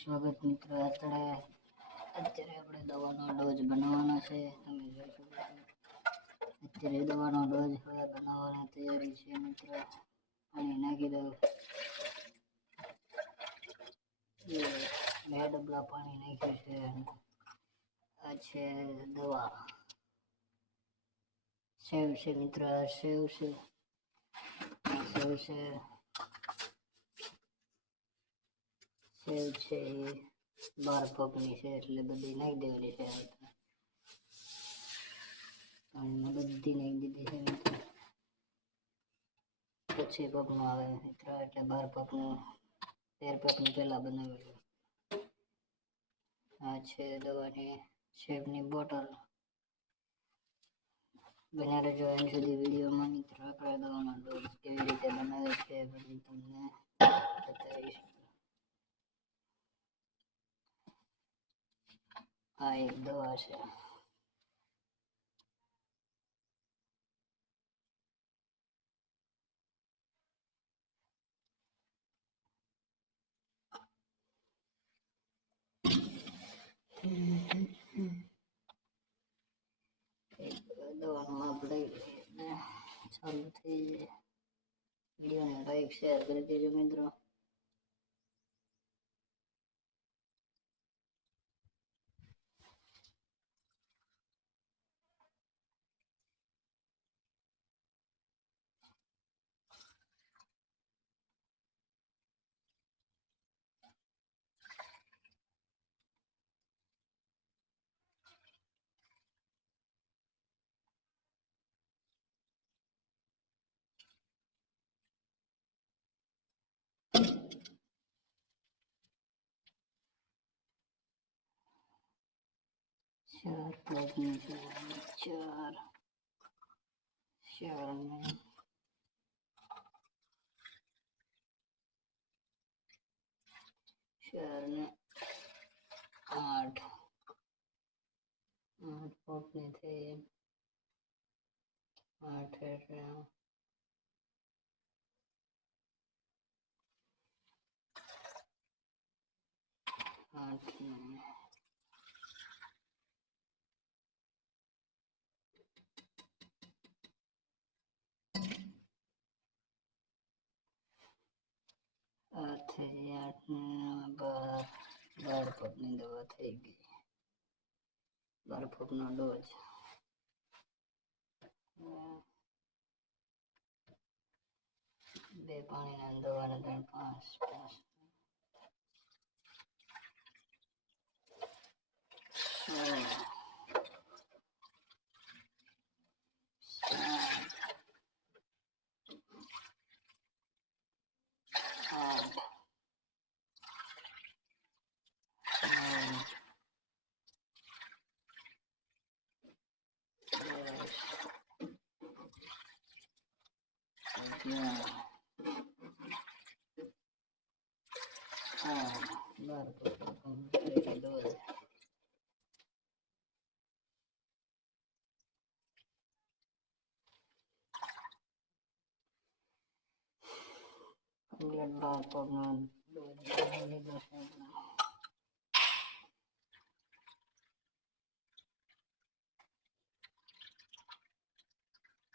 સ્વાગત મિત્રો. અત્યારે આપણે દવાનો ડોઝ બનાવવાનો છે. તમે જોઈ શકો છો અત્યારે દવાનો ડોઝ હવે બનાવવાની તૈયારી છે મિત્રો. પાણી નાખી દો. બે ડબલા પાણી નાખ્યું છે. આ છે દવા. સેવ છે મિત્રો. સેવ છે. સેવ છે. સેવ છે એ 12 પગની છે એટલે બધી નાખી દેવાની છે. પાણીમાં બધી નાખી દીધી છે મિત્રો. પછી પગનું આવે મિત્રો એટલે 12 પગનું 13 પગનું પહેલા બનાવેલું. આ છે દવાની સેવની બોટલ. બન્યા રહેજો એન્ડ સુધી વિડીયોમાં મિત્રો. આપણે દવાનો ડોઝ કેવી રીતે બનાવે છે બધું તમને બતાવીશ. આ એક દવા છે. દવાનું માપ લઈ લઈએ ચાલુ થઈ જાય. વિડીયોને લાઈક શેર કરી દેજો મિત્રો. ચાર પગની છે. ચાર ને 8 પગની થઈ. 8 એટલે 8 ને 8 થઈ. 8 ને 12 પગની દવા થઈ ગઈ. 12 પગનો ડોઝ. બે પાણીના દવાના 3 5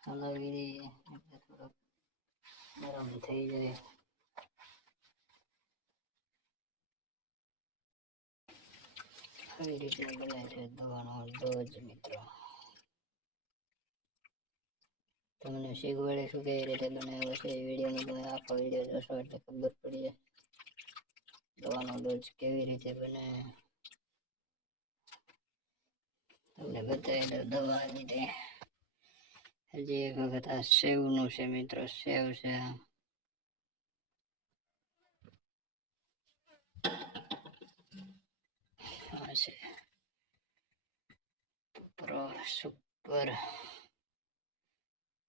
હલાવી દઈએ એટલે થોડોક ગરમ થઈ જાય. આવી રીતે બને છે દવાનો ડોઝ મિત્રો. તમને શીખવાડીશું કેવી રીતે બનાવ્યો છે. વિડીયોનો તમે આખો વિડીયો જોશો એટલે ખબર પડી જાય દવાનો ડોઝ કેવી રીતે બને. તમને બતાવી દઉં દવા રીતે. હજી એક વખત આ સેવનું છે મિત્રો. સેવ છે. આ છે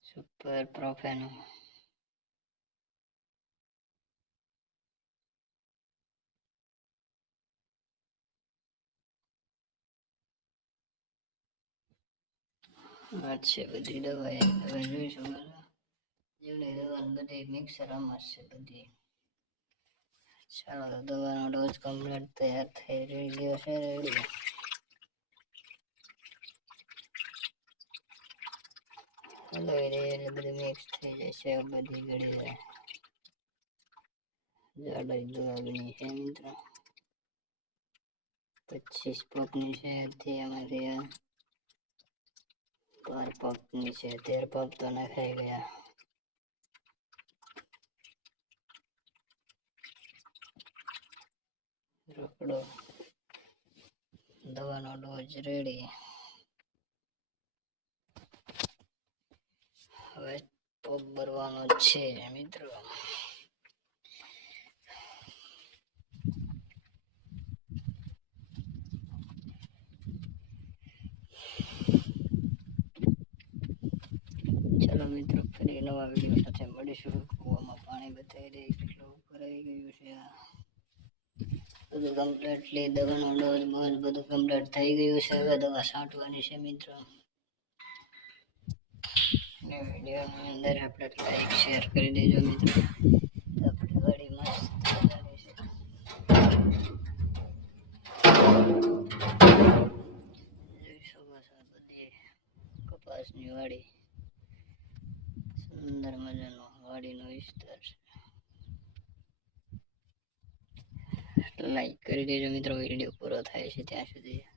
સુપર પ્રોફેનો. આ છે બધી દવા. હવે જોઈશું જેવડી દવા બધી મિક્સર આમાં છે બધી. ચાલો દવાનો ડોઝ કમ્પ્લીટ તૈયાર થઈ ગયો છે રેડી હલવી દઈએ એટલે બધું મિક્સ થઈ જશે બધી ગળી જાય જાડાઈ દવાની છે મિત્રો 25 પગની છે તે અમારી 12 પગની છે 13 પગ તો નખાઈ ગયા રોકડો દવાનો ડોઝ રેડી હવે પગ ભરવાનો છે મિત્રો ચાલો મિત્રો ફરી નવા વિડીયો સાથે મળીશું કૂવામાં પાણી બતાવી દઈએ કેટલું ભરાઈ ગયું છે બધું કમ્પ્લીટલી દવાનો ડોઝ બોઝ બધું કમ્પ્લીટ થઈ ગયું છે હવે દવા છાંટવાની છે મિત્રો ને વિડીયોની અંદર આપણે લાઈક શેર કરી દેજો મિત્રો આપણી ગાડી મસ્ત ચાલે છે જોઈ શકો છો બધી કપાસની વાડી સુંદર મજાનો વાડીનો વિસ્તાર છે લાઈક કરી દેજો મિત્રો વિડીયો પૂરો થાય છે ત્યાં સુધી